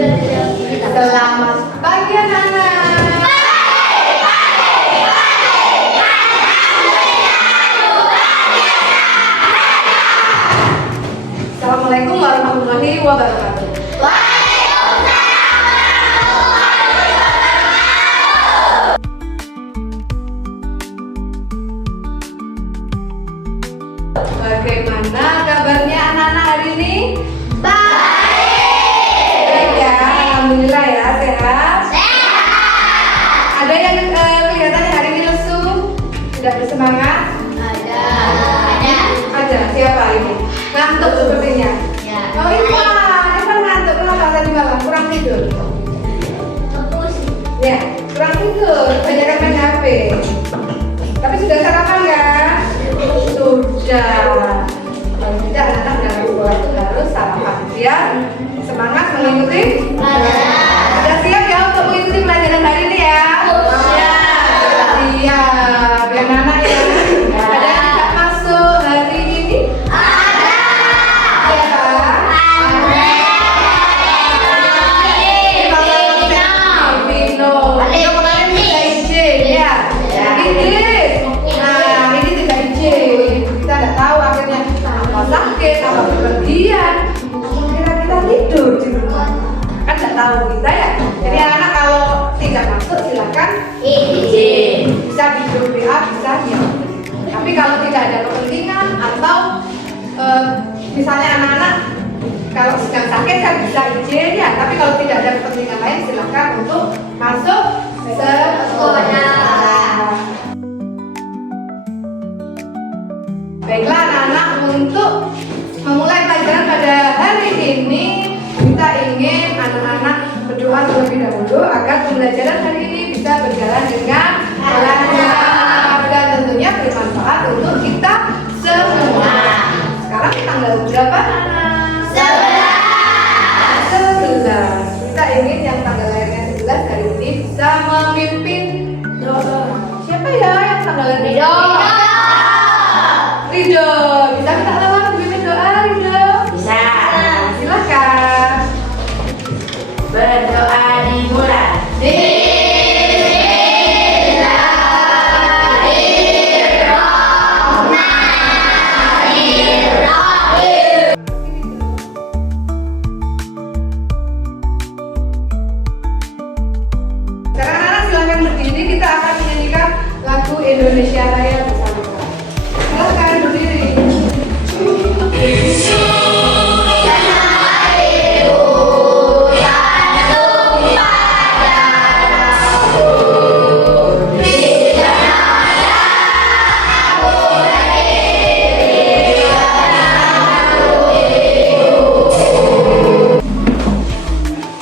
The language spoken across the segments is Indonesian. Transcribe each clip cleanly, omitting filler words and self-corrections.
Selamat pagi anak-anak. Assalamualaikum warahmatullahi wabarakatuh. Bagaimana kabarnya anak-anak hari ini? Baik ya, alhamdulillah ya, sehat. Ada yang kelihatannya hari ini lesu, tidak bersemangat? Ada. Siapa ini? Ngantuk sepertinya. Oh iya, Evan ngantuk. Kenapa tadi malam? Kurang tidur? Ya, kurang tidur. Banyak main HP. Tapi sudah sarapan kan? Sudah. Kalau tidak, anak-anak dalam waktu harus sarapan. Biar semangat mengikuti. Sudah siap ya untuk mengikuti pelajaran hari ini ya? Siap. Biar anak ya. Ada yang tidak masuk hari ini? Sakit apa bepergian, kira kita tidur di rumah kan nggak tahu kita ya. Jadi anak kalau tidak masuk silakan izin, bisa di grup WA, bisa ya. Tapi kalau tidak ada kepentingan atau misalnya anak-anak kalau sedang sakit kan bisa izin ya. Tapi kalau tidak ada kepentingan lain silakan untuk masuk sekolah. Baiklah anak-anak, untuk memulai pelajaran pada hari ini kita ingin anak-anak berdoa terlebih dahulu agar pembelajaran hari ini bisa berjalan dengan lancar dan tentunya bermanfaat untuk kita semua. Sekarang tanggal berapa anak? 11. Kita ingin yang tanggal lahirnya 11 hari ini bisa memimpin doa. Siapa ya yang tanggal lahirnya? Ridho, bisa minta tolong pimpin doa Ridho? Bisa. Silakan. Berdoa dimulai. Sekarang anak silakan berdiri, kita akan menyanyikan lagu Indonesia Raya bersama. Silakan berdiri.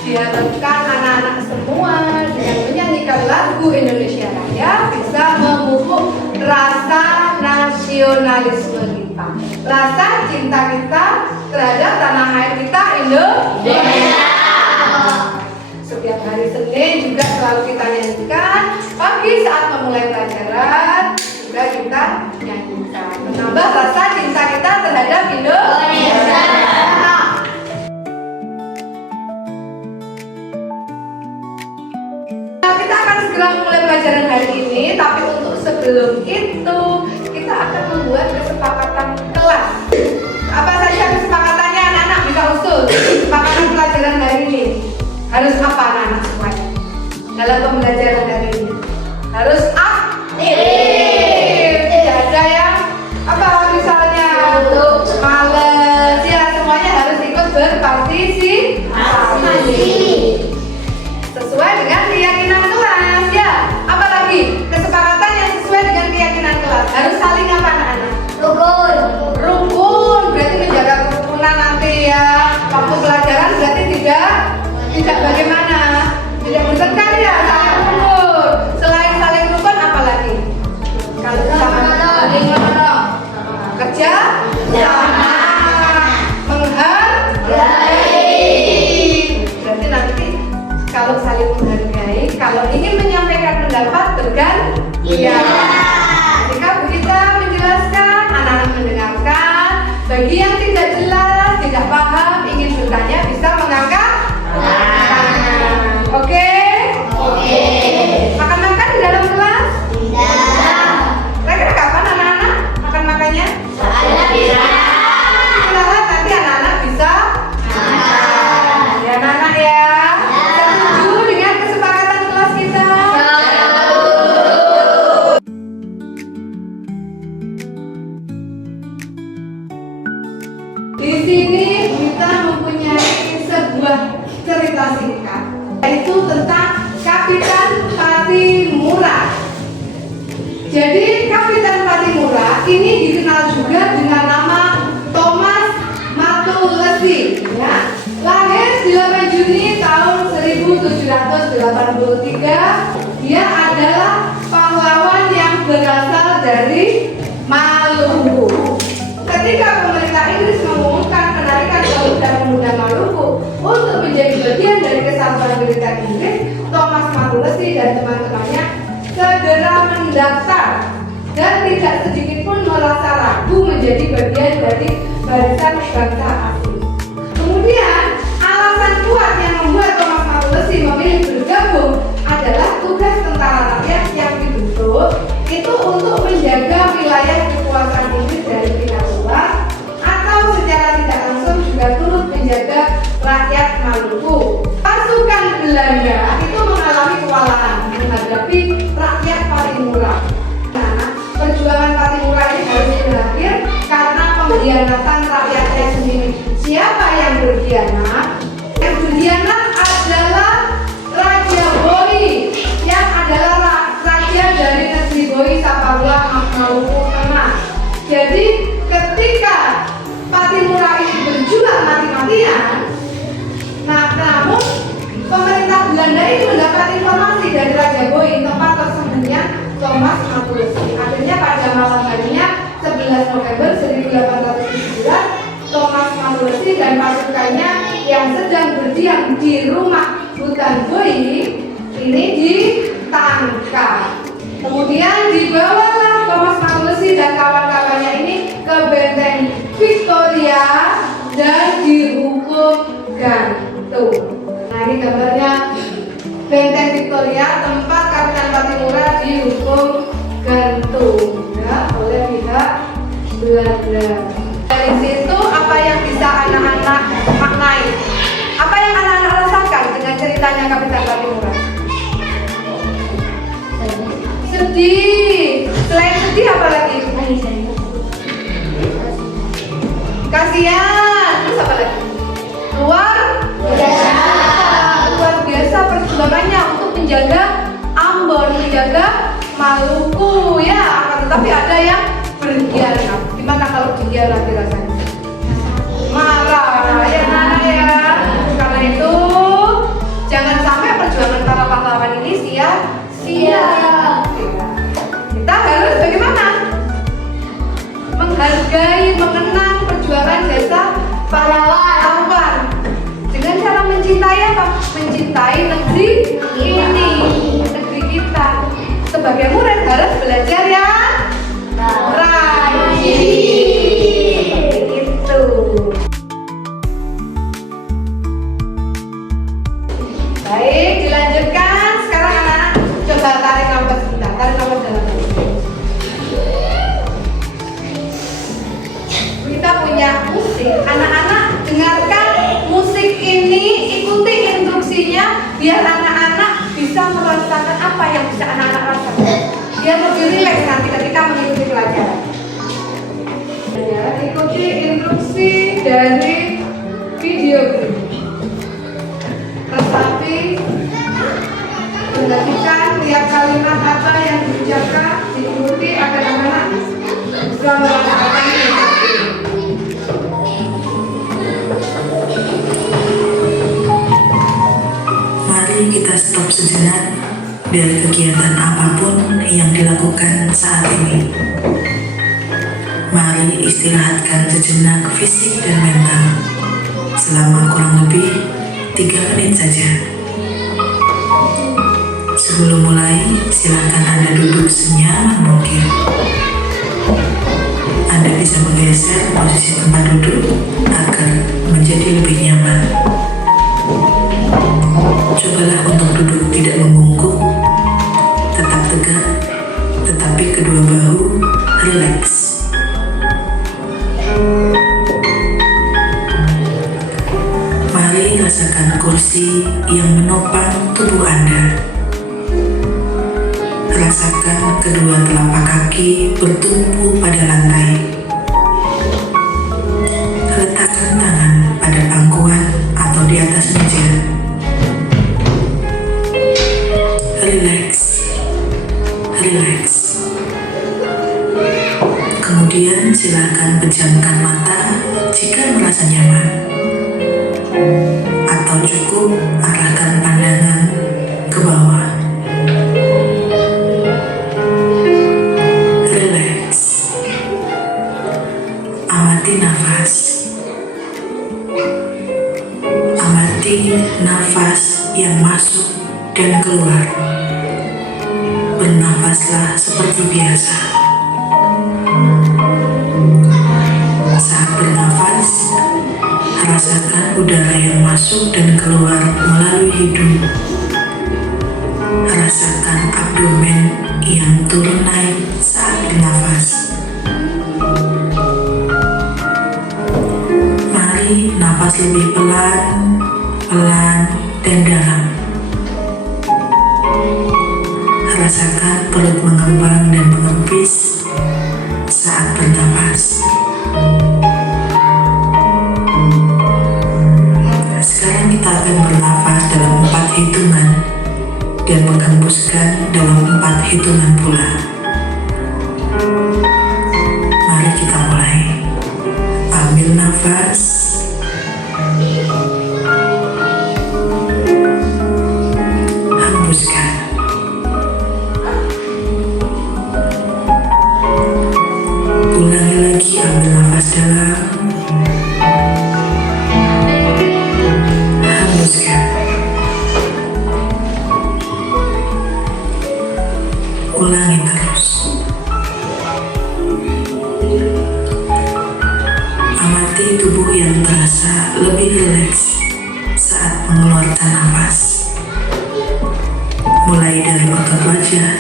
Diharapkan anak-anak semua dengan menyanyikan lagu Indonesia Raya bisa memupuk rasa nasionalisme kita, rasa cinta kita terhadap tanah air kita Indonesia. Setiap hari Senin juga selalu kita nyanyikan, pagi saat memulai pelajaran juga kita nyanyikan, menambah rasa cinta kita terhadap Indonesia. Kita akan segera memulai pelajaran hari ini, tapi untuk sebelum itu kita akan membuat kesepakatan kelas. Apa saja kesepakatannya anak-anak bisa usul? Kesepakatan pelajaran hari ini harus apa anak-anak semuanya? Dalam pembelajaran hari ini harus aktif. Tidak ada yang apa misalnya males ya, semuanya harus ikut berpartisipasi sesuai dengan keyakinan kelas ya. Apalagi kesepakatan yang sesuai dengan keyakinan kelas harus saling apa anak-anak? Rukun berarti menjaga kerukunan nanti ya. Waktu pelajaran berarti tidak bagaimana? Tidak bertengkar ya, saling rukun. Selain saling rukun apalagi? Kalau sama saling kerja sama menghargai. Berarti nanti kalau saling menghargai, kalau ingin menyampaikan pendapat bergantian. Jika kita menjelaskan, anak-anak mendengarkan. Bagi yang tidak jelas, tidak paham, ingin bertanya bisa mengangkat sebuah cerita singkat, yaitu tentang Kapitan Patimura. Jadi Kapitan Patimura ini dikenal juga dengan nama Thomas Matulesi, ya. Lahir 8 Juni tahun 1783. Dia adalah pahlawan yang berasal dari Maluku. Ketika pemerintah Inggris mengumumkan penarikan Garuda Pemuda Maluku untuk menjadi bagian dari kesatuan militer Inggris, Thomas Matulesi dan teman-temannya segera mendaftar dan tidak sedikit pun merasa ragu menjadi bagian dari barisan bangsa asing. Kemudian alasan kuat yang membuat Thomas Matulesi memilih bergabung adalah tugas tentara rakyat yang dibentuk itu untuk menjaga wilayah kekuasaan Inggris dari pihak luar, atau secara tidak langsung juga turut menjaga rakyat Maluku. Pasukan Belanda itu mengalami kewalahan menghadapi rakyat Patimura. Nah, perjuangan Patimura ini harus berakhir karena pengkhianatan rakyatnya sendiri. Siapa yang berkhianat? Yang berkhianat adalah Raja Boi, yang adalah raja dari negeri Boi Sapabua, Maluku Tengah. Jadi ketika Patimura ini berjuang mati-matian, namun pemerintah Belanda ini mendapat informasi dari Raja Boi tempat tersembunyian Thomas Matulesi. Akhirnya pada malam harinya 11 November 1817, Thomas Matulesi dan pasukannya yang sedang berdiam di rumah hutan Boi ini ditangkap. Kemudian dibawalah Thomas Matulesi dan kawan-kawannya ini ke benteng Victoria dan dihukum gantung. Nah, ini gambarnya benteng Victoria, tempat Kapitan Patimura dihukum gantung ya, oleh pihak Belanda. Dari situ apa yang bisa anak-anak maknai? Apa yang anak-anak rasakan dengan ceritanya Kapitan Patimura? Sedih. Selain sedih apa lagi? Kasihan. Terus apa lagi? Luar biasa perjuangannya untuk menjaga Ambon, menjaga Maluku ya. Akan tetapi ada yang berkhianat. Gimana kalau dikhianati rasanya? Marah ya anak ya. Karena itu jangan sampai perjuangan para pahlawan ini sia-sia. Kita harus bagaimana? Menghargai, mengenang perjuangan jasa pahlawan dengan cara mencintai apa? Mencintai negeri ini, negeri kita. Sebagai murid harus belajar ya rajin. Itu. Baik, dilanjutkan. Sekarang anak-anak coba tarik nafas sebentar. Tarik nafas dalam. Kita punya musik. Anak-anak dengarkan musik ini, ikuti instruksinya biar anak-anak bisa merasakan apa yang bisa anak-anak rasakan. Biar lebih rileks nanti ketika mengikuti pelajaran. Ya, ikuti instruksi dari video ini. Tetapi perhatikan tiap kalimat apa yang diucapkan, diikuti agar anak-anak bisa merasakan ini. Mari kita stop sejenak dari kegiatan apapun yang dilakukan saat ini. Mari istirahatkan sejenak fisik dan mental selama kurang lebih 3 menit saja. Sebelum mulai, silakan Anda duduk senyaman mungkin. Anda bisa menggeser posisi tempat duduk agar menjadi lebih nyaman. Cobalah untuk duduk tidak membungkuk, tetap tegak, tetapi kedua bahu rileks. Mari rasakan kursi yang menopang tubuh Anda. Rasakan kedua telapak kaki bertumpu pada lantai. Letakkan tangan pada pangkuan atau di atas meja. Relax, relax. Kemudian silakan pejamkan mata jika merasa nyaman, atau cukup arahkan pandangan ke bawah. Relax. Amati nafas. Amati nafas yang masuk dan keluar. Bernafaslah seperti biasa. Saat bernafas, rasakan udara yang masuk dan keluar melalui hidung. Rasakan abdomen yang turun naik saat bernafas. Mari napas lebih pelan, pelan, dan dalam. Rasakan perut mengembang dan mengempis saat bernafas. Sekarang kita akan bernafas dalam 4 hitungan dan menghembuskan dalam 4 hitungan pula. Mari kita mulai. Ambil nafas. Hembuskan. Ulangi lagi, ambil nafas dalam. Hembuskan. Ulangi terus. Amati tubuh yang terasa lebih rileks saat mengeluarkan nafas. Mulai dari otot wajah,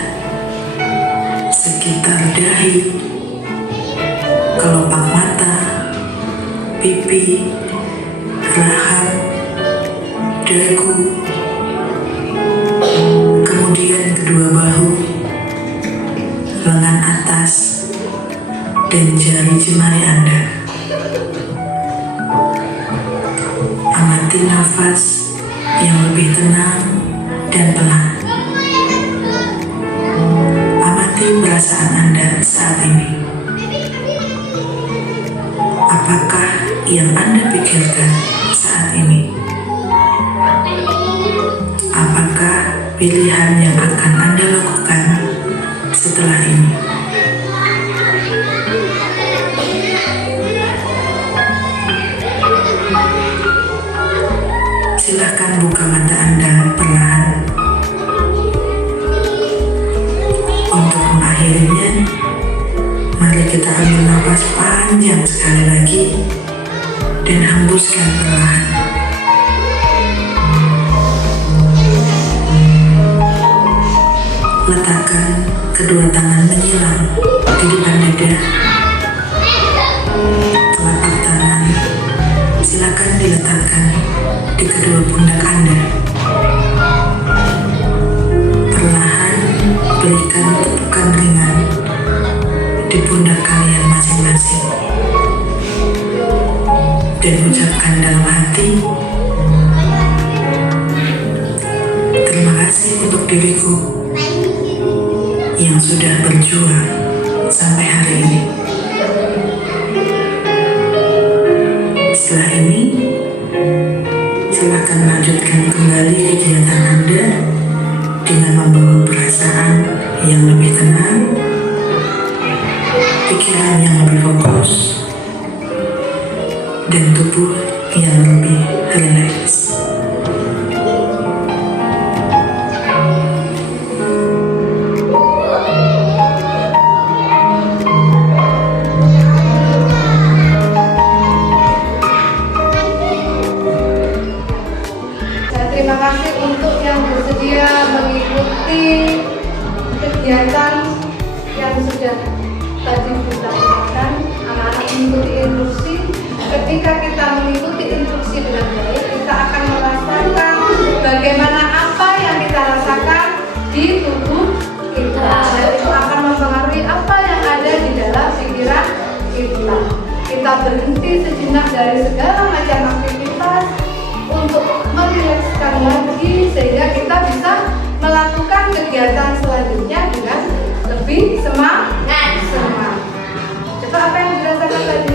sekitar dahi, kelopak mata, pipi, rahang, dagu, kemudian kedua bahu, lengan atas, dan jari jemari Anda. Amati nafas yang lebih tenang dan pelan. Amati perasaan Anda saat ini. Apakah yang Anda pikirkan saat ini? Apakah pilihan yang akan Anda lakukan setelah ini? Silakan buka mata Anda perlahan. Untuk mengakhirinya, mari kita ambil nafas panjang sekali lagi dan hembuskan perlahan. Letakkan kedua tangan menyilang di depan dada. Telapak tangan silakan diletakkan di kedua pundak Anda. Perlahan berikan tepukan ringan di pundak kalian masing-masing. Dan ucapkan dalam hati, terima kasih untuk diriku yang sudah berjuang sampai hari ini. Setelah ini, silakan lanjutkan kembali kegiatan Anda dengan membawa perasaan yang lebih tenang, pikiran yang lebih fokus, dan tubuh yang lebih rileks. Terima kasih untuk yang bersedia mengikuti kegiatan yang sudah tadi kita lakukan. Anak-anak mengikuti instruksi. Ketika kita mengikuti instruksi dengan baik, kita akan merasakan bagaimana apa yang kita rasakan di tubuh kita. Dan itu akan mempengaruhi apa yang ada di dalam pikiran kita. Kita berhenti sejenak dari segala macam aktivitas untuk sehingga kita bisa melakukan kegiatan selanjutnya dengan lebih semangat. Coba apa yang dirasakan tadi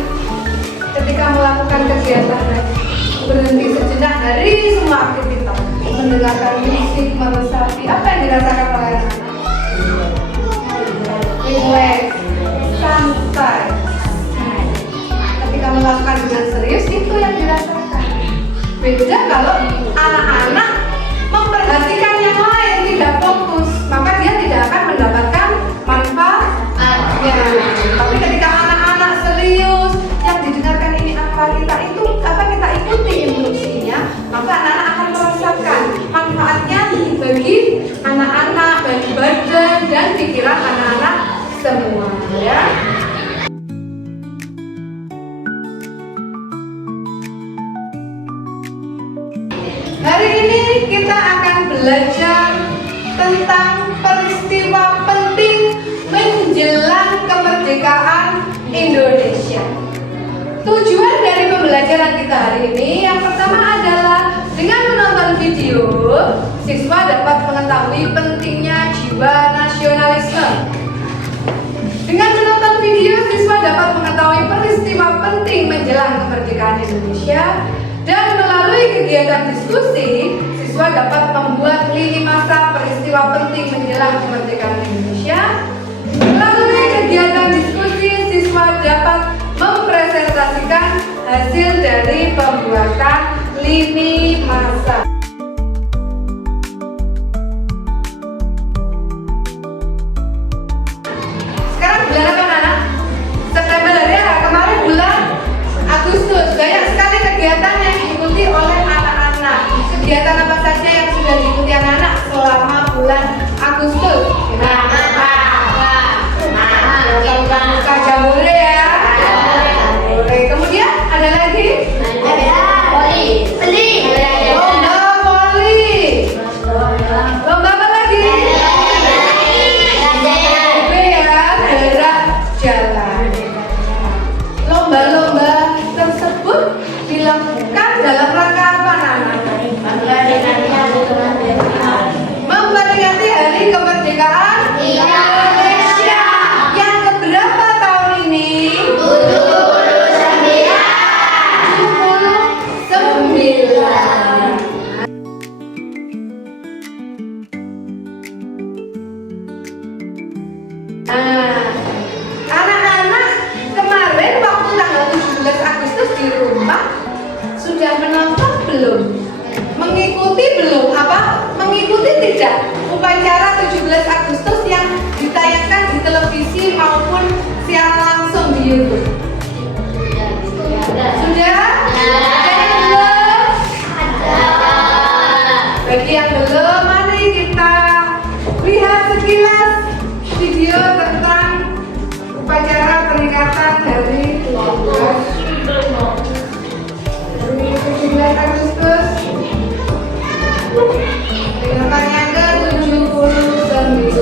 ketika melakukan kegiatan? Berhenti sejenak dari semua aktivitas, mendengarkan musik, meresapi. Apa yang dirasakan oleh anak-anak? Relax, santai. Ketika melakukan dengan serius, itu yang dirasakan. Beda kalau anak-anak memperhatikan yang lain, tidak fokus, maka dia tidak akan mendapatkan manfaatnya. Tapi ketika anak-anak serius, yang didengarkan ini apa, kita ikuti instruksinya, maka anak-anak akan merasakan manfaatnya bagi anak-anak, bagi badan dan pikiran anak-anak semua, ya. Hari ini kita akan belajar tentang peristiwa penting menjelang kemerdekaan Indonesia. Tujuan dari pembelajaran kita hari ini yang pertama adalah dengan menonton video, siswa dapat mengetahui pentingnya jiwa nasionalisme. Dengan menonton video, siswa dapat mengetahui peristiwa penting menjelang kemerdekaan Indonesia. Dan melalui kegiatan diskusi, siswa dapat membuat lini masa peristiwa penting menjelang kemerdekaan Indonesia. Melalui kegiatan diskusi, siswa dapat mempresentasikan hasil dari pembuatan lini masa. Sekarang bulan apa, anak? September ya, kemarin bulan Agustus. Banyak sekali kegiatan yang diikuti oleh anak-anak. Kegiatan apa saja yang sudah diikuti anak-anak selama bulan Agustus? Buka jambore ya. Jambore. Kemudian ada lagi? Lomba voli. Lomba apa lagi? Jarak jalan. Lomba-lomba tersebut dilakukan dalam rangka apa, Nana? Memperingati Hari Kemerdekaan Indonesia. Yang keberapa tahun ini? 79. Anak-anak kemarin waktu tanggal 17 Agustus di rumah sudah menonton belum? Mengikuti belum? Mengikuti tidak upacara 17 Agustus yang ditayangkan di televisi maupun siaran langsung di YouTube? Sudah? Ada yang belum? Bagi yang belum, mari kita lihat sekilas video tentang upacara peringatan Hari 17 Agustus. Peringatan yang ke-79.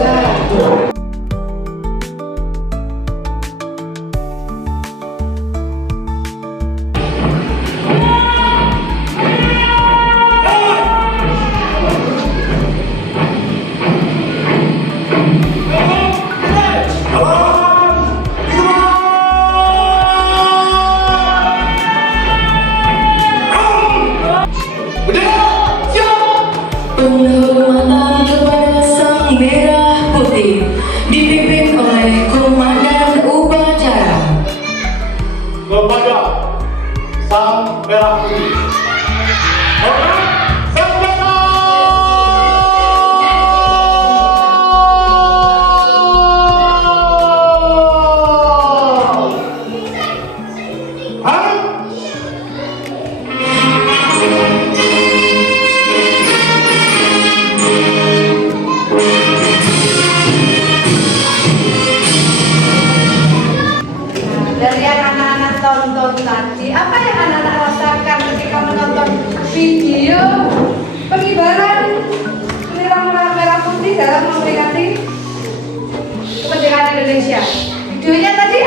Penghormatan kepada Sang Merah Putih dipimpin oleh Komandan Upacara. Kepada Sang Merah Putih. Hormat senjata! Dari yang anak-anak tonton tadi, apa yang anak-anak rasakan ketika menonton video pengibaran bendera merah putih dalam memperingati kemerdekaan Indonesia? Videonya tadi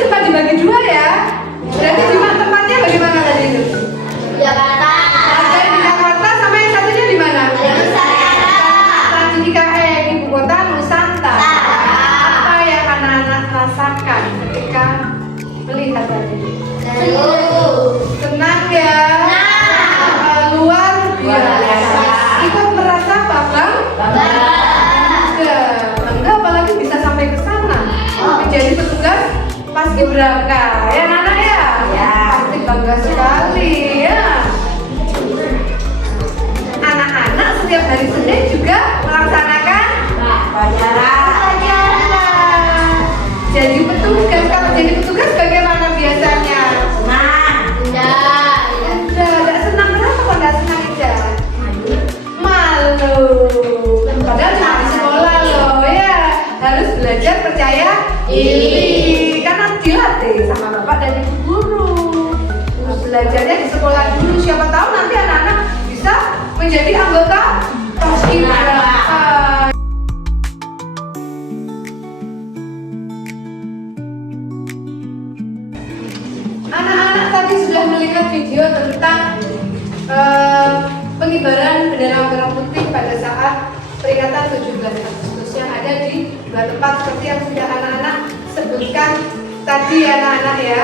sempat dibagi dua ya. Berarti tempatnya bagaimana tadi itu? Jakarta. Ada di Jakarta sama yang satunya di mana? berbangga ya anak ya? Ya, pasti bangga sekali ya. Anak-anak setiap hari Senin juga melaksanakan pelajaran. Jadi petugas, kalau jadi petugas bagaimana biasanya? Senang. Enggak senang. Kenapa kok enggak senang aja? Malu. Padahal cuma di sekolah loh ya. Harus belajar percaya diri. Karena dilatih sama bapak dan ibu guru. Nah, belajarnya di sekolah dulu. Siapa tahu nanti anak-anak bisa menjadi anggota paskibraka. Anak-anak tadi sudah melihat video tentang pengibaran bendera merah putih pada saat peringatan 17 Agustus yang ada di dua tempat seperti yang sudah anak-anak sebutkan tadi ya anak-anak ya.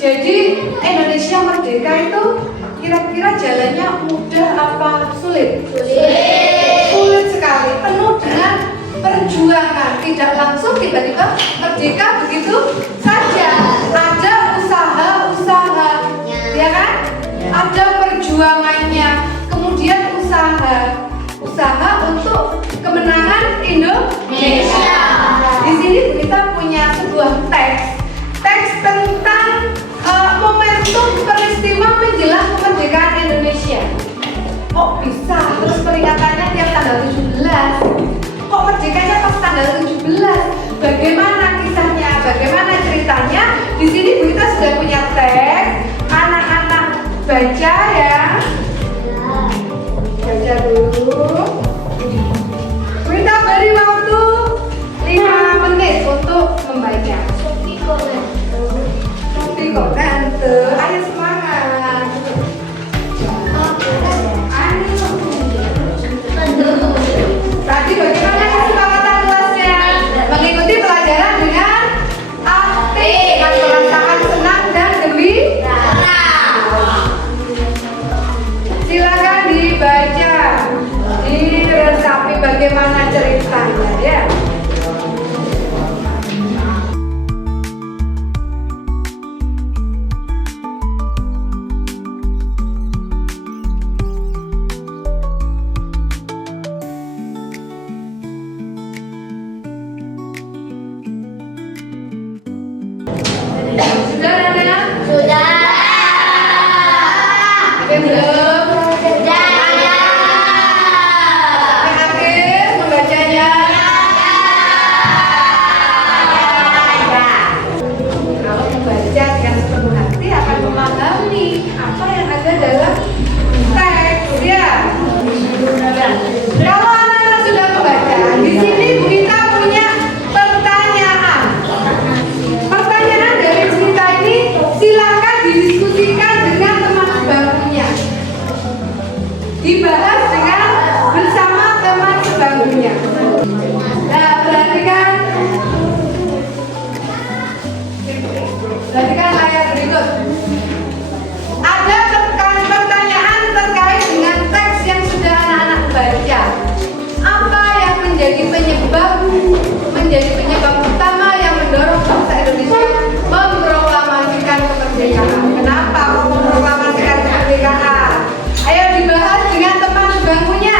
Jadi Indonesia merdeka itu kira-kira jalannya mudah apa sulit? Sulit sekali, penuh dengan perjuangan. Tidak langsung tiba-tiba merdeka begitu saja. Ada usaha-usaha, ya kan? Ada perjuangannya, kemudian usaha untuk kemenangan Indonesia. Di sini kita punya sebuah teks tentang momentum peristiwa menjelang kemerdekaan Indonesia. Kok bisa? Terus peringatannya tiap tanggal 17. Kok merdekanya pas tanggal 17? Bagaimana kisahnya? Bagaimana ceritanya? Di sini Bu Ita sudah punya teks. Anak-anak baca ya. Baca dulu. Bu Ita beri waktu 5 menit untuk membaca. Kok tante, ayo semangat. Tadi bagaimana kesepakatan kelasnya? Mengikuti pelajaran dengan aktif, dengan perasaan senang dan gembira. Silakan dibaca, diresapi bagaimana ceritanya ya. Sudah anak-anak? Sudah. Ada yang belum? Sudah. Yang akhir membacanya? Kalau membaca dengan sepenuh hati akan memahami apa yang ada dalam teks ya. Kalau anak-anak sudah membaca, di sini Bu Ita punya pertanyaan. Pertanyaan dari cerita ini silakan didiskusikan dengan teman sebangkunya. Dibahas dengan bersama teman sebangkunya. Nah, perhatikan layar berikut. Ada pertanyaan terkait dengan teks yang sudah anak-anak baca. Apa yang menjadi penyebab utama yang mendorong bangsa Indonesia memproklamasikan kemerdekaan? Kenapa kok memproklamasikan kemerdekaan? Ayo dibahas dengan teman sebangkunya.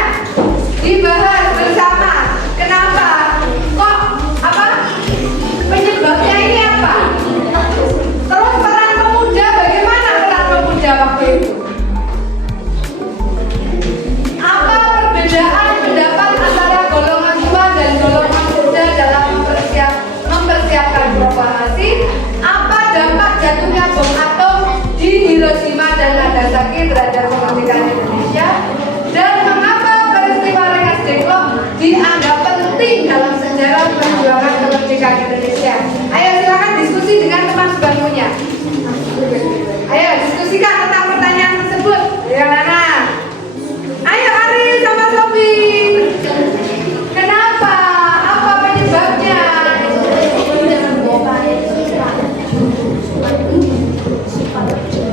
Dibahas bersama. Kenapa? Kok apa? Penyebabnya ini apa? Terus peran pemuda, bagaimana peran pemuda waktu itu? Apa perbedaan pendapat antara golongan tua dan golongan muda dalam mempersiapkan proklamasi? Apa dampak jatuhnya bom atom di Hiroshima dan Nagasaki terhadap kemerdekaan Indonesia? Dan mengapa peristiwa Rengas Dengklok dianggap penting dalam sejarah perjuangan kemerdekaan Indonesia? Ayo silakan diskusi dengan teman sebangkunya. Ayo diskusikan tentang pertanyaan tersebut. Ya anak-anak. Ayo Ari sama Sofi. Kenapa? Apa penyebabnya?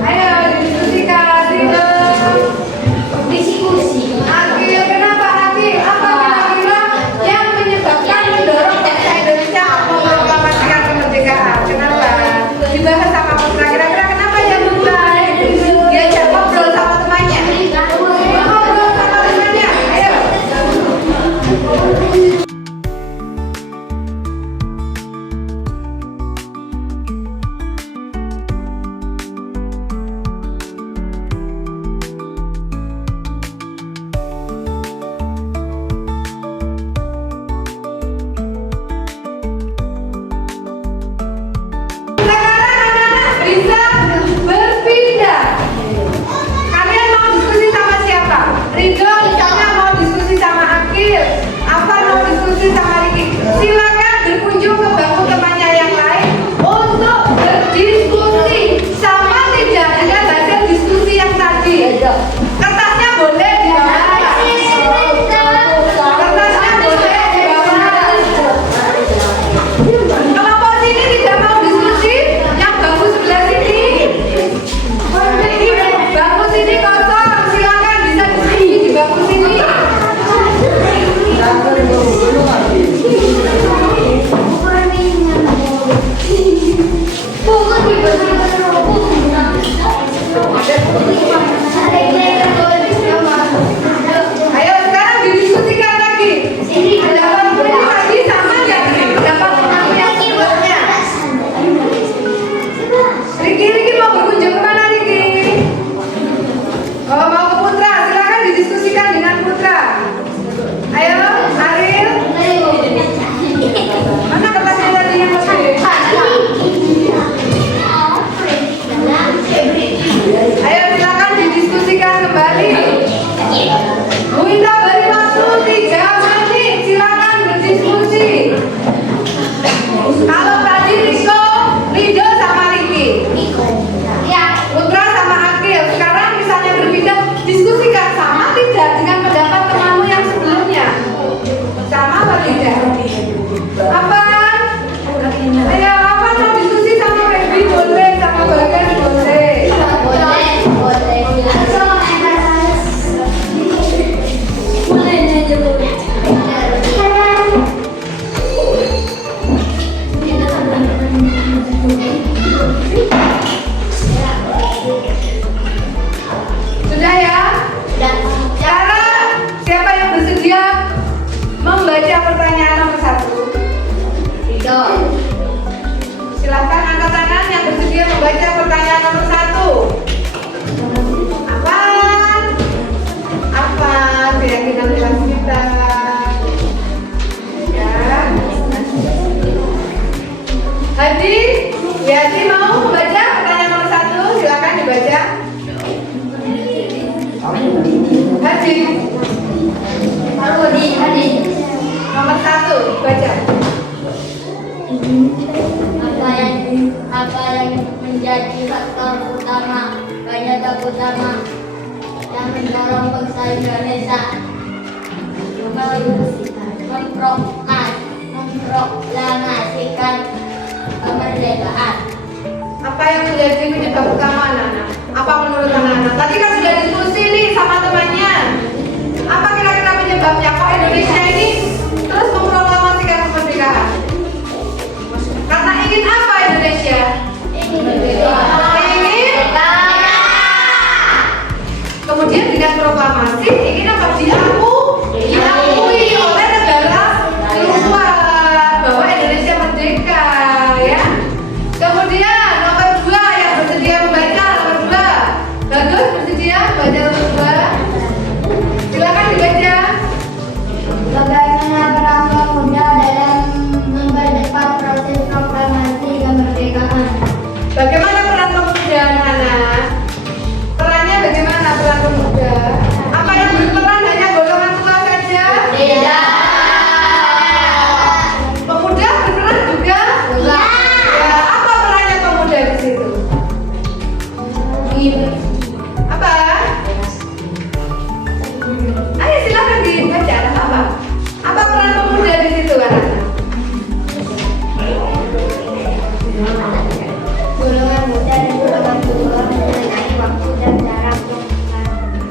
Ayo diskusikan. Diskusi. Akil, kenapa Akil? Apa kira-kira yang menyebabkan mendorong bangsa Indonesia memproklamasikan kemerdekaan? Kenapa? membaca pertanyaan nomor 1. Apa keyakinan kelas kita? Ya. Hadi mau membaca pertanyaan nomor 1, silakan dibaca. Hadi. Nomor 1, baca. Apa yang menjadi faktor utama yang mendorong bangsa Indonesia memproklamasikan kemerdekaan? Apa yang menjadi penyebab utama, anak-anak? Apa menurut anak-anak? Tadi kan sudah diskusi nih sama temannya. Apa kira-kira penyebabnya? Kok Indonesia ini terus memproklamasikan kemerdekaan? Karena ingin apa Indonesia? Kemudian dengan proklamasi ingin apa? Diakui oleh negara luar bahwa Indonesia merdeka, ya. Kemudian nomor 2 yang bersedia membaca, nomor 2. Bagus, bersedia membaca nomor 2. Silakan dibaca. Bagaimana peran pemuda dalam mempercepat proses proklamasi kemerdekaan? Bagaimana peran pemuda, anak-anak? Perannya bagaimana peran pemuda? Apa yang berperan hanya golongan tua saja? Tidak. Pemuda berperan juga? Ya, apa perannya pemuda di situ? Apa? Ayo silakan dibaca, ada apa? Apa peran pemuda di situ, anak-anak? Golongan muda dan golongan tua menyenangi waktu dan cara proklamasi.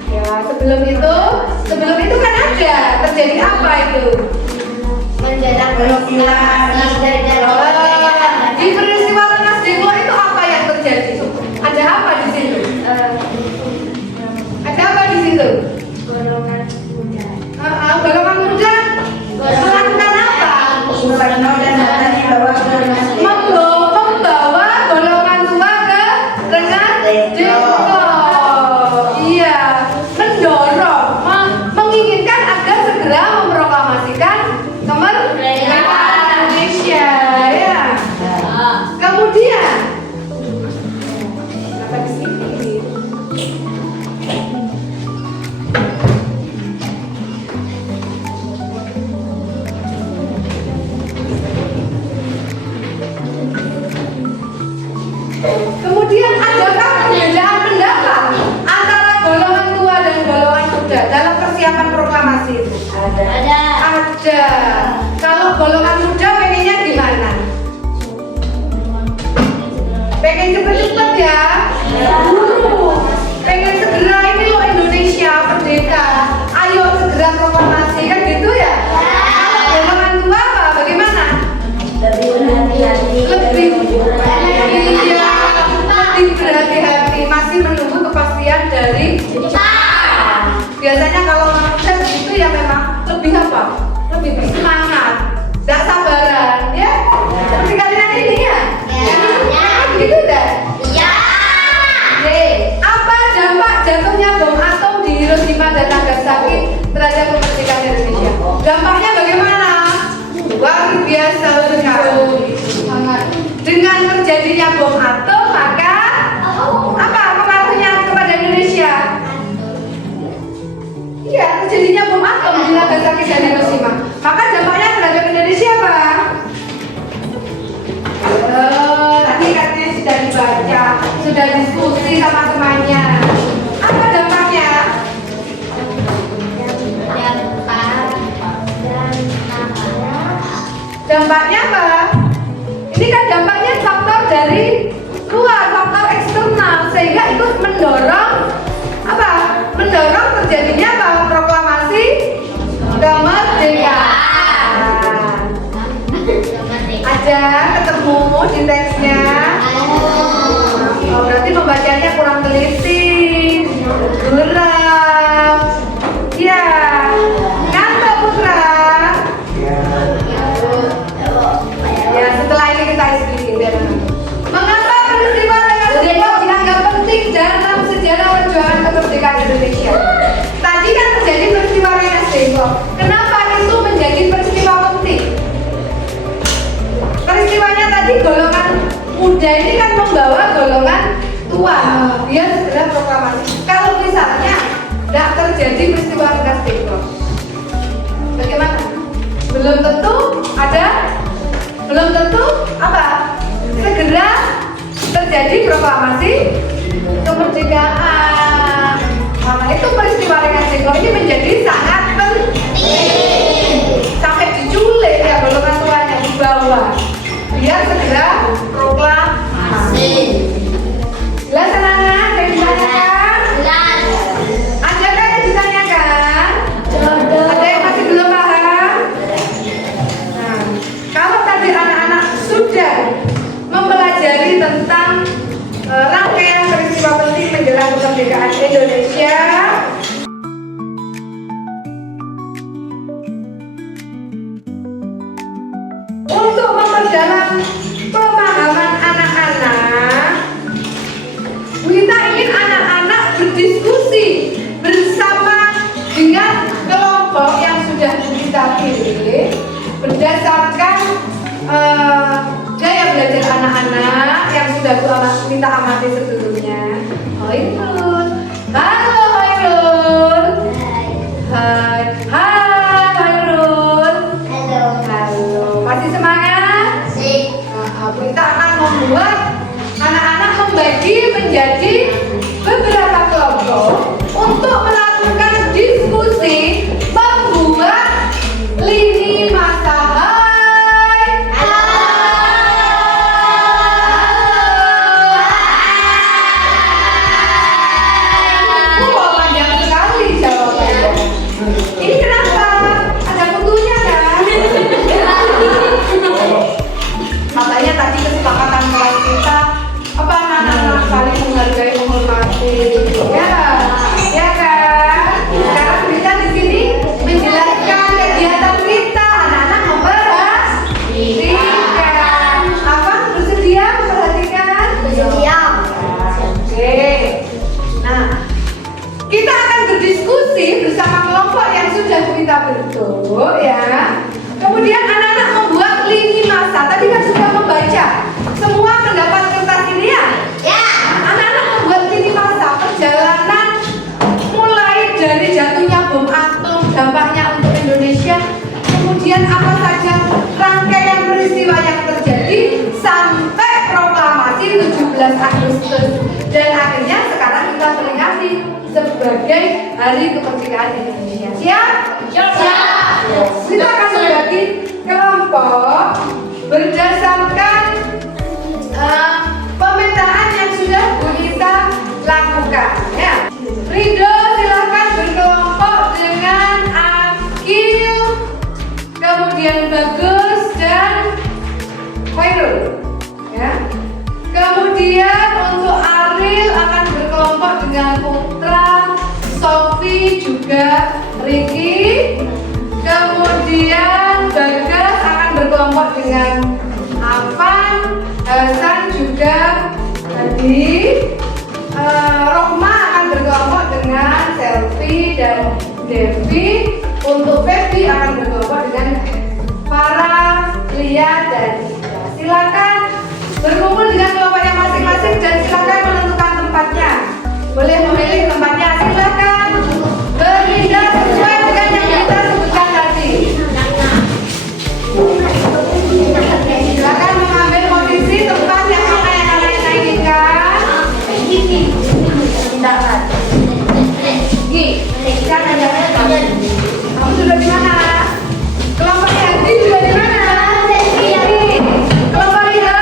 Ya, sebelum itu kan ada terjadi apa itu? Menjelang proklamasi dan Di peristiwa Rengas Dengklok itu apa yang terjadi? Ada apa di situ? Ada apa di situ? golongan muda. Golongan muda melakukan apa? Membawa golongan tua ke Rengas Dengklok. Iya, mendorong, menginginkan agar segera memproklamasikan kemerdekaan Indonesia, ya. Kemudian apa di sini? Kemudian adakah perbedaan pendapat antara golongan tua dan golongan muda dalam persiapan proklamasi itu? Ada. Ada. Kalau golongan muda pengennya gimana? Pengen cepet-cepet ya? Pengen segera ini loh Indonesia merdeka. Ayo segera proklamasi kan gitu ya? Kalau golongan tua apa? Bagaimana? Lebih berhati-hati, masih menunggu kepastian dari Jepang. Biasanya kalau manusia begitu ya memang lebih apa? Lebih bersemangat, tidak sabaran, ya? Seperti kalian ini ya? Begitu dah? Iya. Apa dampak jatuhnya bom atom di Hiroshima dan Nagasaki terhadap kemerdekaan Indonesia? Dampaknya bagaimana? Luar biasa sekali. Dengan terjadinya bom atom, maka apa pengaruhnya kepada Indonesia? Iya, terjadinya bom atom di Nagasaki dan Hiroshima. Maka dampaknya terhadap Indonesia apa? Tadi katanya sudah dibaca, sudah diskusi sama temannya. Apa dampaknya? Dampaknya apa? Ini kan dampaknya faktor dari luar, faktor eksternal, sehingga itu mendorong apa? Mendorong terjadinya apa? Proklamasi kemerdekaan. Ada ketemu di teksnya. Oh, berarti membacanya kurang teliti. peristiwa Cengkok ini menjadi sangat penting. Sampai diculik ya golongan tuanya di bawah. Biar segera proklamasi. Jelas anak-anak? Ada yang ditanyakan? Ada kan yang ditanyakan? Ada yang masih belum paham? Nah, kalau tadi anak-anak sudah mempelajari tentang rangkaian peristiwa penting menjelang kemerdekaan Indonesia, untuk memperdalam pemahaman anak-anak, kita ingin anak-anak berdiskusi bersama dengan kelompok yang sudah kita pilih berdasarkan gaya belajar anak-anak yang sudah kita amati sebelumnya. Hoirul, halo Hoirul. Hai, hai Hoirul. Halo, masih semangat? Kita akan membuat anak-anak membagi menjadi beberapa kelompok untuk melakukan diskusi membuat lini masa. Panjang sekali jawabannya. Ini kenapa? Ada bukunya kan? Makanya tadi kesepakatan kelas kita apa anak-anak saling menghargai, menghormati, ya kan? Sekarang kita di sini menjelaskan kegiatan kita, anak-anak memperhatikan. Apa? Bersedia memperhatikan? Oke. Nah, kita akan berdiskusi bersama kelompok yang sudah kita bentuk, ya. Kemudian anak-anak membuat lini masa. Tadi kan sudah membaca semua pendapat kertas ini ya? Ya. Anak-anak membuat lini masa perjalanan mulai dari jatuhnya bom atom, dampaknya untuk Indonesia, kemudian apa saja rangkaian peristiwa yang terjadi sampai proklamasi 17 Agustus, dan akhirnya sekarang kita peringati sebagai Hari Kemerdekaan Indonesia. Siap? Siap. Kita akan membagi kelompok berdasarkan pemetaan yang sudah kita lakukan. Ya. Ridho silakan berkelompok dengan Akil, kemudian Bagus dan Khairul. Ya. Kemudian untuk Aril akan berkelompok dengan Putra, Sofi juga Riki. Kemudian Bagas akan berkelompok dengan Afan, Hasan juga tadi. Rohma akan berkelompok dengan Selvi dan Devi. Untuk Feby akan berkelompok dengan Farah, Lia dan Ida. Silakan berkumpul dengan kelompoknya masing-masing dan silakan menentukan tempatnya. Boleh memilih tempatnya, silakan berpindah sesuai dengan yang kita sebutkan tadi. Silakan mengambil posisi tempat yang mana yang kalian inginkan. Silakan. Kamu sudah di mana? Kelompok Hadi sudah di mana? Kelompok Ida?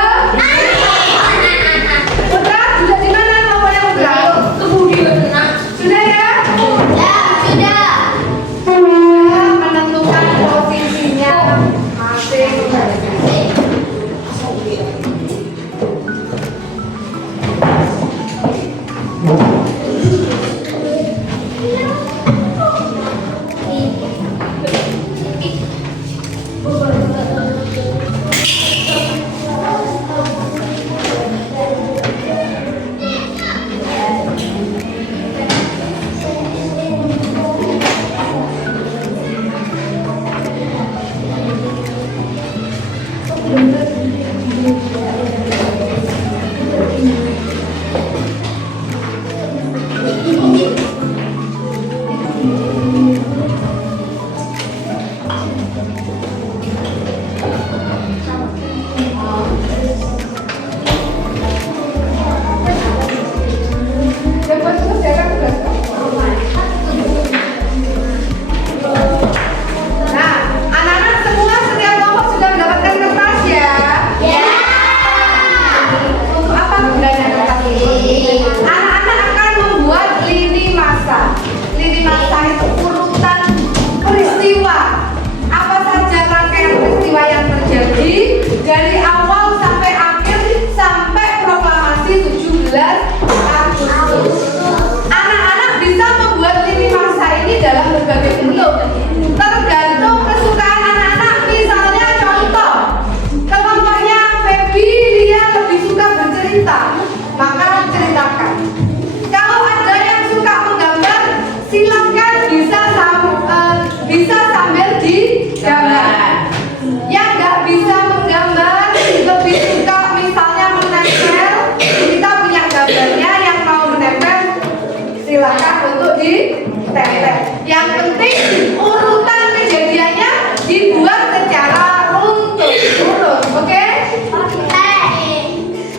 penting urutan kejadiannya dibuat secara urut, oke?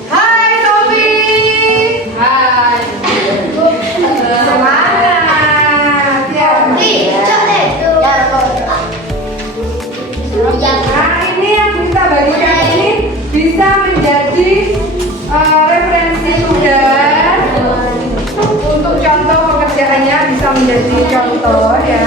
Hai Sofi. Hai. Semangat ya. Nah ini yang kita bagikan ini bisa menjadi referensi tugas untuk contoh pekerjaannya, bisa menjadi contoh ya.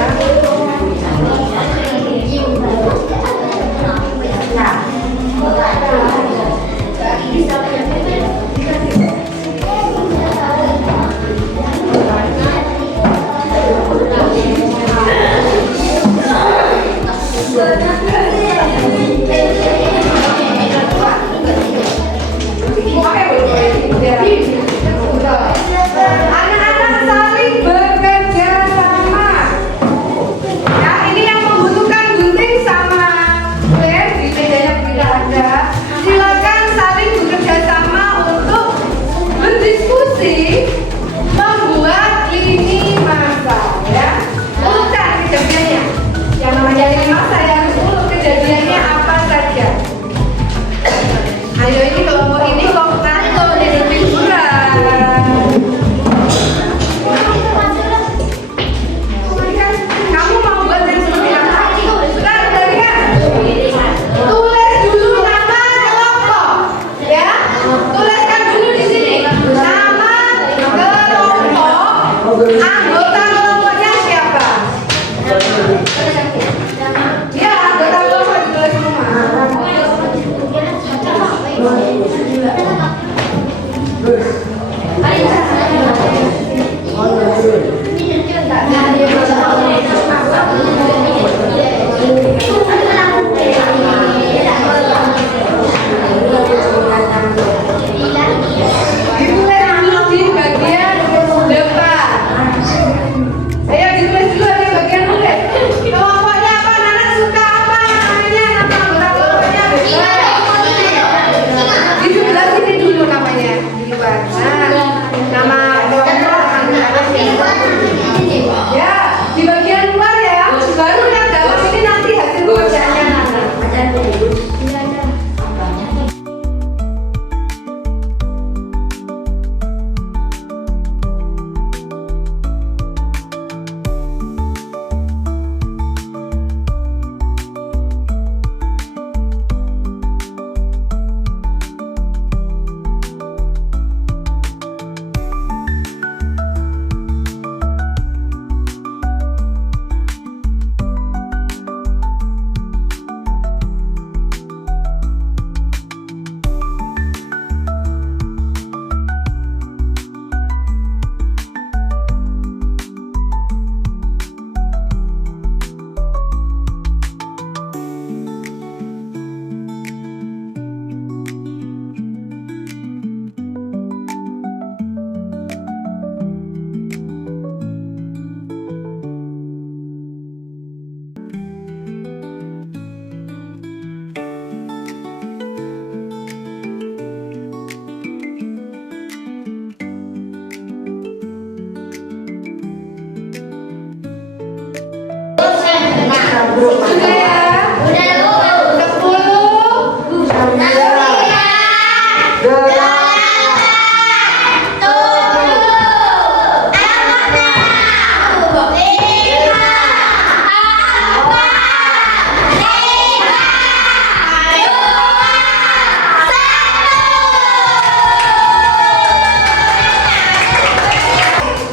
Anak-anak saling bekerja sama. Ya, ini yang membutuhkan gunting sama lem di mejanya tidak ada. Silakan saling bekerja sama untuk berdiskusi membuat lini masa ya. Urutkan kejadiannya. Yang namanya lini masa ya harus urut kejadiannya apa saja. Ayo ini kelompok ini kelompok satu jadi lebih kurang. Kamu mau buat yang seperti apa? Sudah dari kan? Tulis dulu nama kelompok, ya. Tuliskan dulu di sini nama kelompok, anggota kelompoknya siapa? Ya, anggota kelompok ditulis semua. Ditulis dulu di bagian depan. Ayo ditulis dulu di bagian tulis. Kelompoknya apa? Anak suka apa? Namanya, nama anggota kelompoknya bebas. Di sebelah sini dulu namanya di luar. Nah, nama kelompok anggota siapa? Ya, di bagian luar ya. Baru yang dalam ini nanti hasil pekerjaannya Nana. Sudah ya? 10.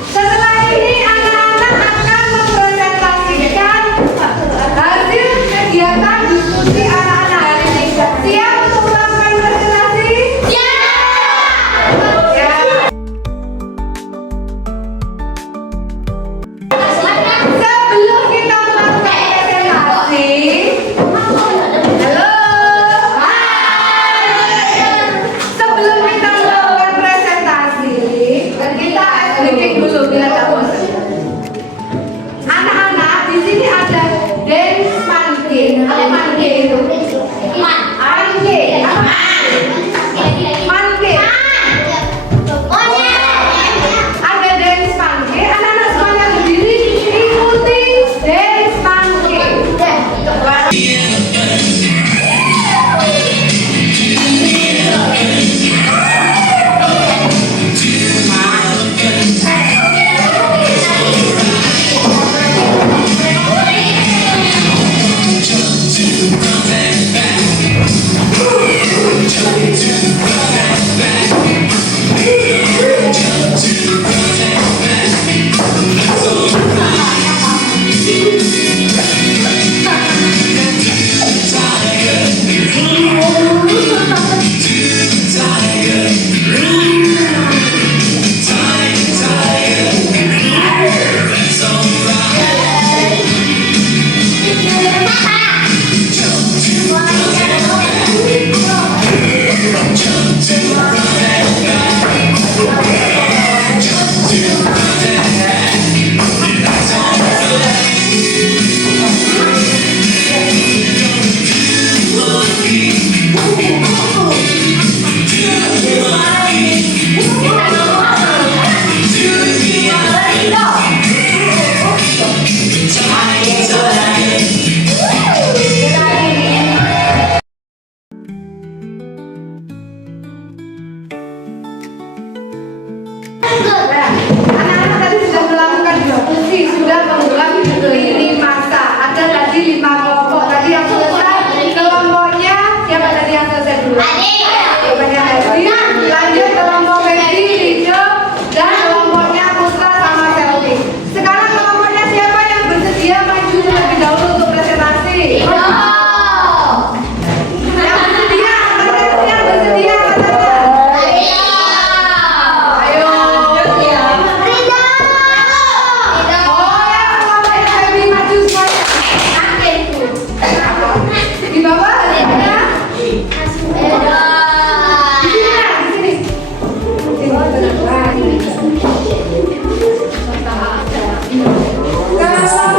Setelah ini anak-anak akan mempresentasikan hasil kegiatan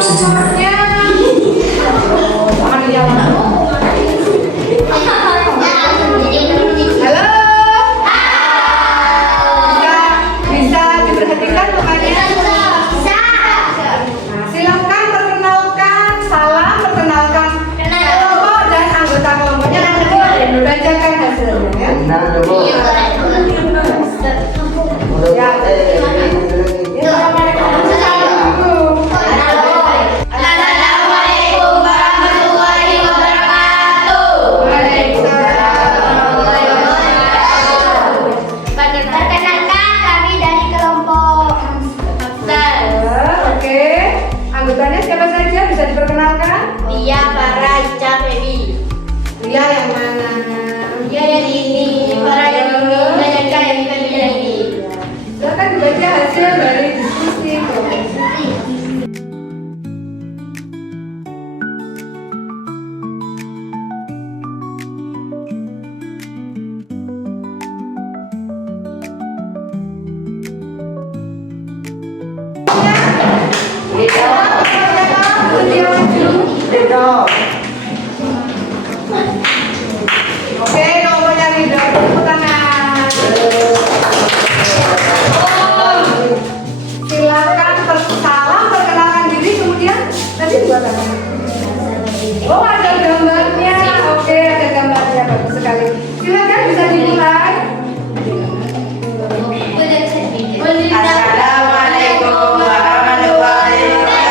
sejenak. Halo. Bisa diperhatikan mukanya? Nah, silakan perkenalkan, salam perkenalkan kelompok dan anggota kelompoknya nanti bacakan hasilnya ya. Assalamualaikum warahmatullahi wabarakatuh. Perkenalkan, kami dari kelompok Hamster. Oke, anggotanya siapa saja bisa diperkenalkan? Dia para Ica Baby. Dia yang mana? Dia yang ini, para yang ini, dan yang Baby yang ini. Silakan dibaca hasil dari diskusi kelompok. Oke, nomornya Ridho, tepuk tangan. Silakan salam perkenalkan diri, kemudian tadi buat apa? Oh, ada gambarnya. Oke, ada gambarnya, bagus sekali. Silakan bisa dimulai. Assalamualaikum warahmatullahi wabarakatuh.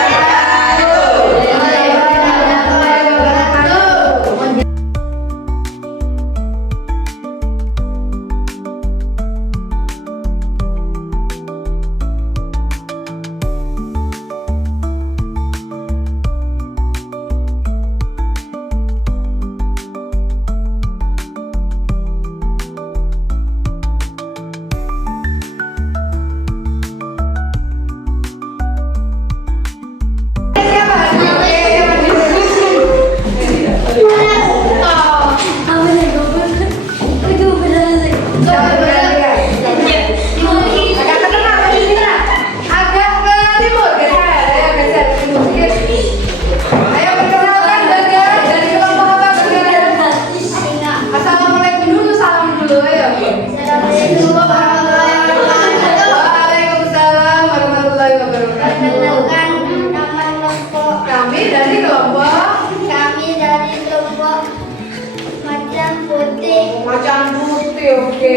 Macan putih, oke.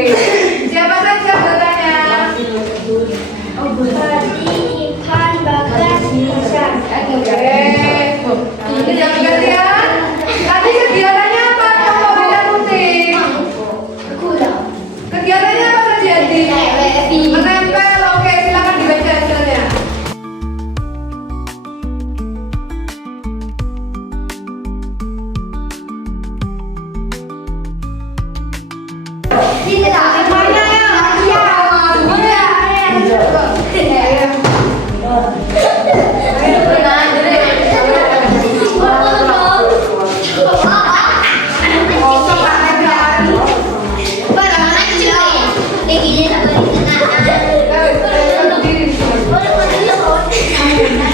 Siapa saja bertanya? Ikan, Bagas, Isan. Oke. Ini jangan gantian. Tadi kegiatannya apa? Kelompok macan putih. Kegiatannya apa terjadi? Menempel. Oke, silakan dibaca hasilnya.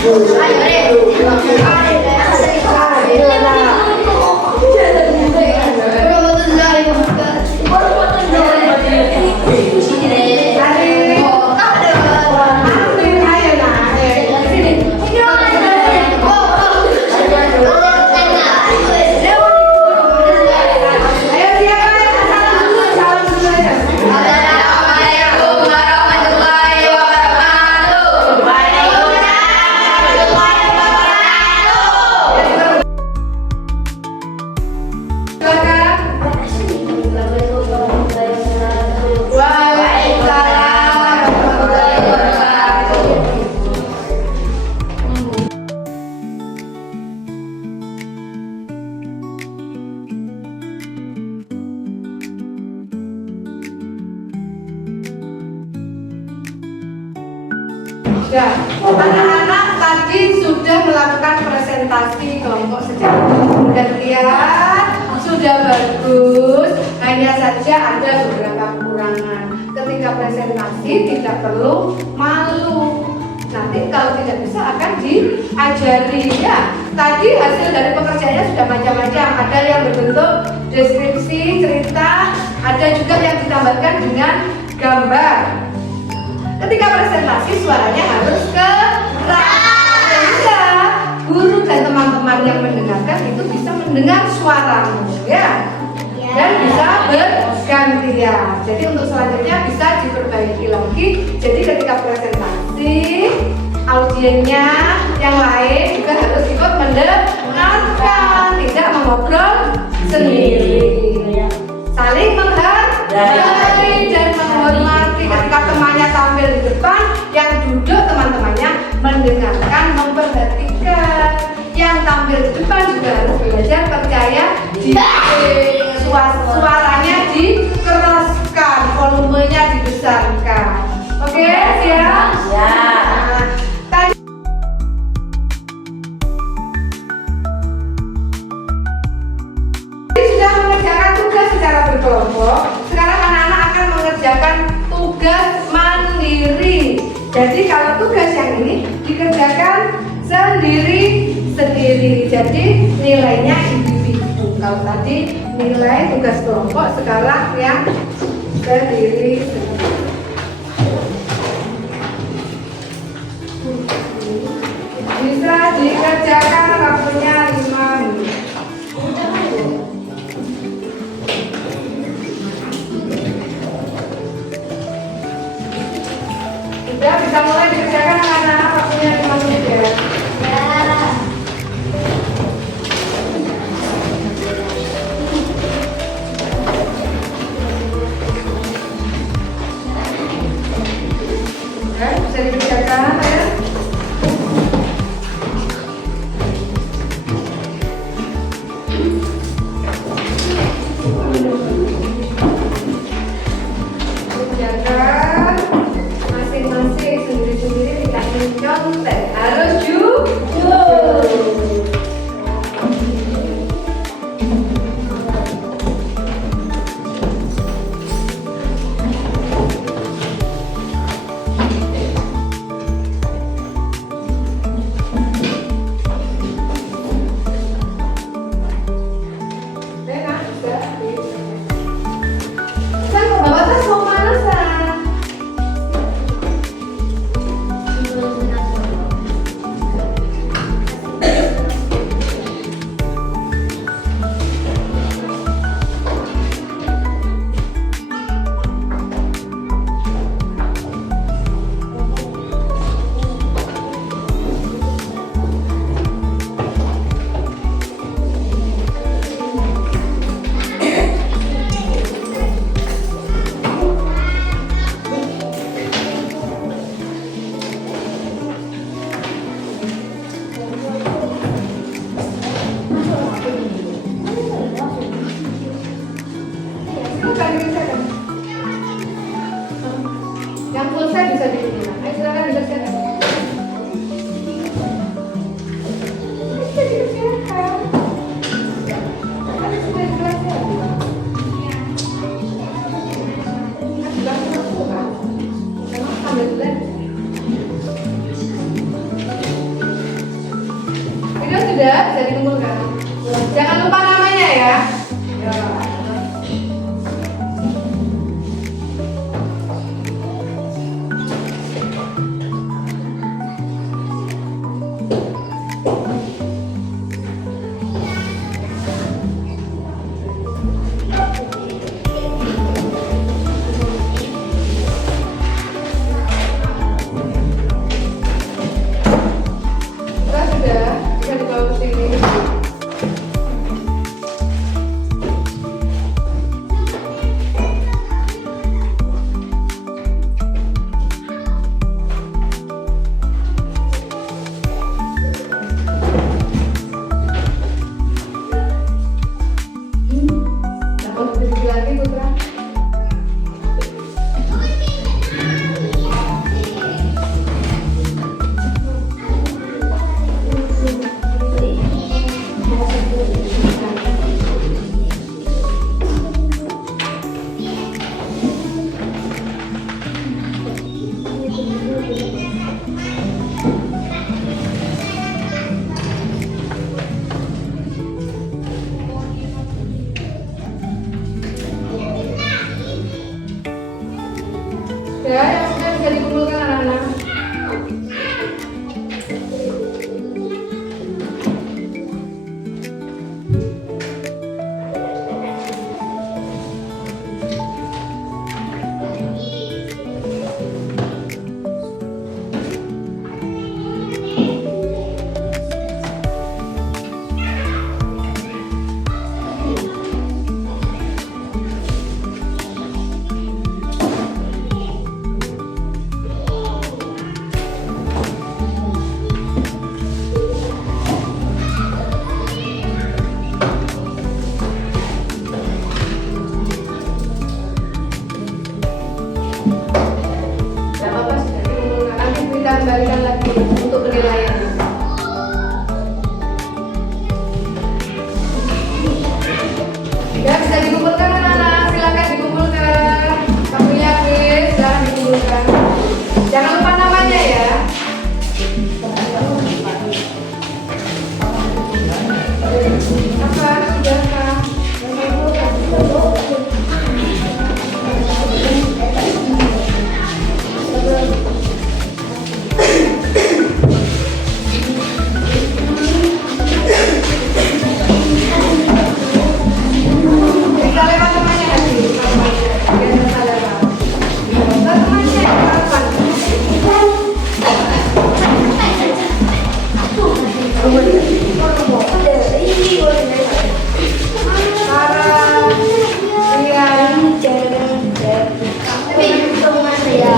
Semuanya ya. Ya, anak-anak tadi sudah melakukan presentasi kelompok secara dan lihat sudah bagus. Hanya saja ada beberapa kekurangan. Ketika presentasi tidak perlu malu. Nanti kalau tidak bisa akan diajari ya. Tadi hasil dari pekerjaannya sudah macam-macam. Ada yang berbentuk deskripsi, cerita, ada juga yang ditambahkan dengan gambar. Ketika presentasi suaranya harus keras sehingga guru dan teman-teman yang mendengarkan itu bisa mendengar suaramu ya. Dan bisa bergantian. Jadi untuk selanjutnya bisa diperbaiki lagi. Jadi ketika presentasi, audiennya yang lain juga harus ikut mendengarkan, tidak mengobrol sendiri. Saling menghargai dan menghormati. Ketika temannya tampil di depan, yang duduk teman-temannya mendengarkan, memperhatikan. Yang tampil di depan juga harus belajar percaya diri. Suaranya dikeraskan, volumenya dibesarkan. Oke, siap? Tadi sudah mengerjakan tugas secara berkelompok. Sekarang anak-anak akan mengerjakan tugas mandiri. Jadi kalau tugas yang ini dikerjakan sendiri-sendiri. Jadi nilainya individu. Kalau tadi nilai tugas kelompok, sekarang yang sendiri. Bisa dikerjakan waktunya 5 menit. Sudah bisa mulai dikerjakan anak-anak, waktunya 5 menit ya. Bisa dikerjakan ya. Kerjakan masing-masing sendiri-sendiri, tidak mencontek, harus jujur. Yang pulsa bisa digunakan. Ayo silakan dikerjakan. Bisa dikerjakan. Tadi sudah dikerjakan. Itu sudah bisa dikumpulkan. Jangan lupa namanya ya. Sudah bisa dibawa ke sini. Mau berdiri lagi Putra. Tapi hitungan ya.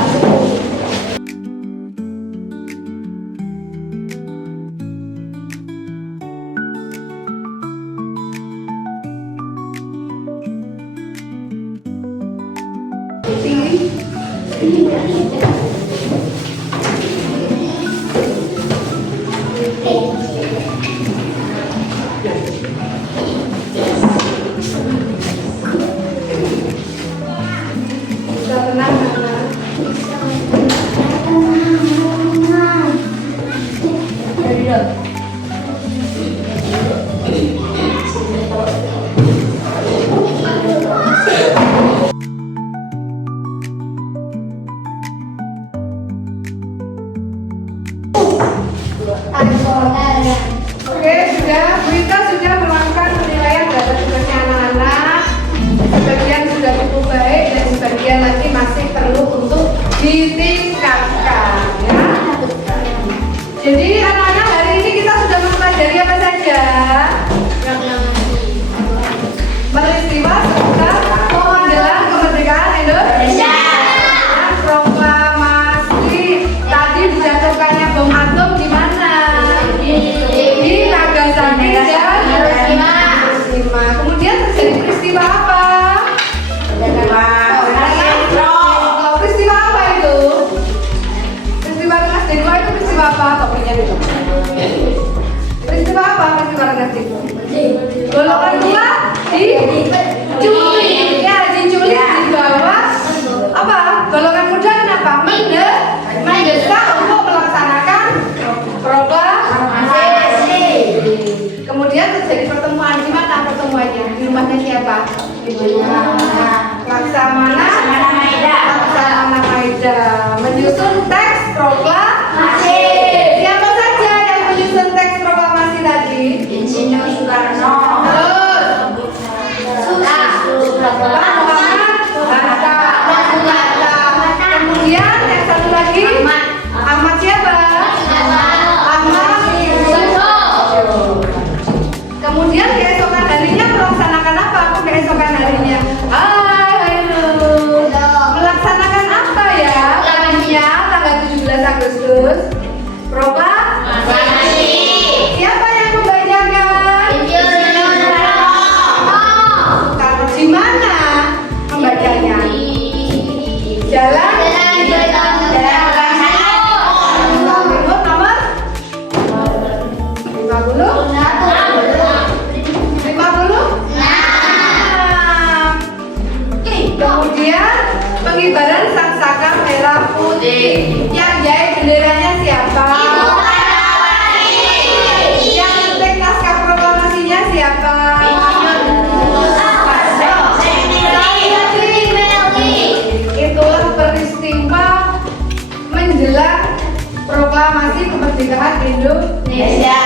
Bisa tenang, anak. Oke, sudah. Kita sudah melakukan penilaian terhadap tugasnya anak-anak. Sebagian sudah cukup baik dan sebagian lagi masih perlu untuk ditingkatkan, ya. Jadi anak-anak hari ini kita sudah mempelajari apa saja? Peristiwa seputar menjelang kemerdekaan Indonesia. Proklamasi tadi dijatuhkannya bom atom di mana? Di Nagasaki dan Hiroshima. Kemudian terjadi peristiwa apa? Peristiwa apa itu? Peristiwa Rengas Dengklok itu peristiwa apa? Topiknya itu. Peristiwa apa? Peristiwa Rengas Dengklok. Golongan 2 diculik, ya diculik di bawah apa? Golongan muda kenapa? Mendesak untuk melaksanakan proklamasi. Kemudian terjadi pertemuan di mana pertemuannya? Di rumahnya siapa? Laksamana Maida menyusun teks proklamasi. Siapa saja yang menyusun teks proklamasi tadi? Insinyur Soekarno. Kemudian yang satu lagi Ahmad siapa? Ahmad Soekarno. Kemudian keesokan harinya melaksanakan apa? Keesokan harinya melaksanakan apa ya? Tanggal 17 Agustus proklamasi. Siapa yang membacakan? Di mana membacanya? Jalan Timur nomor 50. Kemudian pengibaran sangsaka merah putih. Yang jahit benderanya siapa? Yang ngetik naskah proklamasinya siapa? Itulah peristiwa menjelang proklamasi kemerdekaan Indonesia.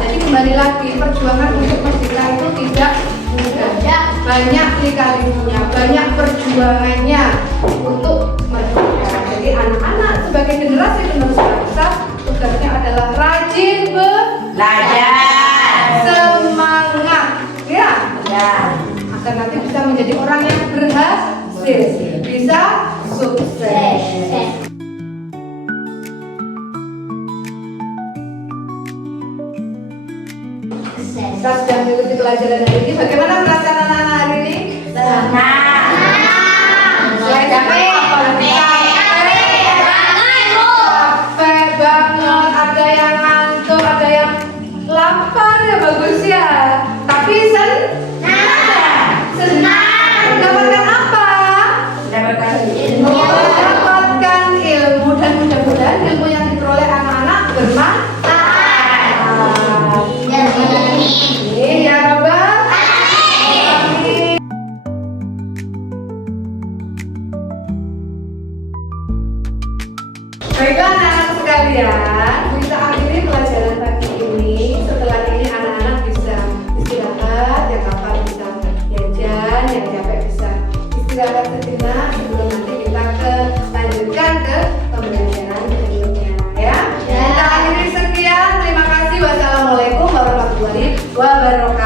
Jadi kembali lagi perjuangan untuk merdeka itu tidak mudah. Banyak lika-likunya, banyak perjuangannya untuk merdeka. Jadi anak-anak sebagai generasi penerus bangsa tugasnya adalah rajin belajar, semangat, ya, agar nanti bisa menjadi orang yang berhasil, bisa sukses. Kita sudah mengikuti pelajaran hari ini. Bagaimana perasaan anak-anak hari ini? Senang. Capek banget. Ada yang ngantuk, ada yang lapar ya, bagus ya. Tapi senang. Mendapatkan apa? Mendapatkan ilmu dan mudah-mudahan ilmu yang diperoleh anak-anak bermanfaat. Ya Rabbal Alamin. warahmatullahi wabarakatuh.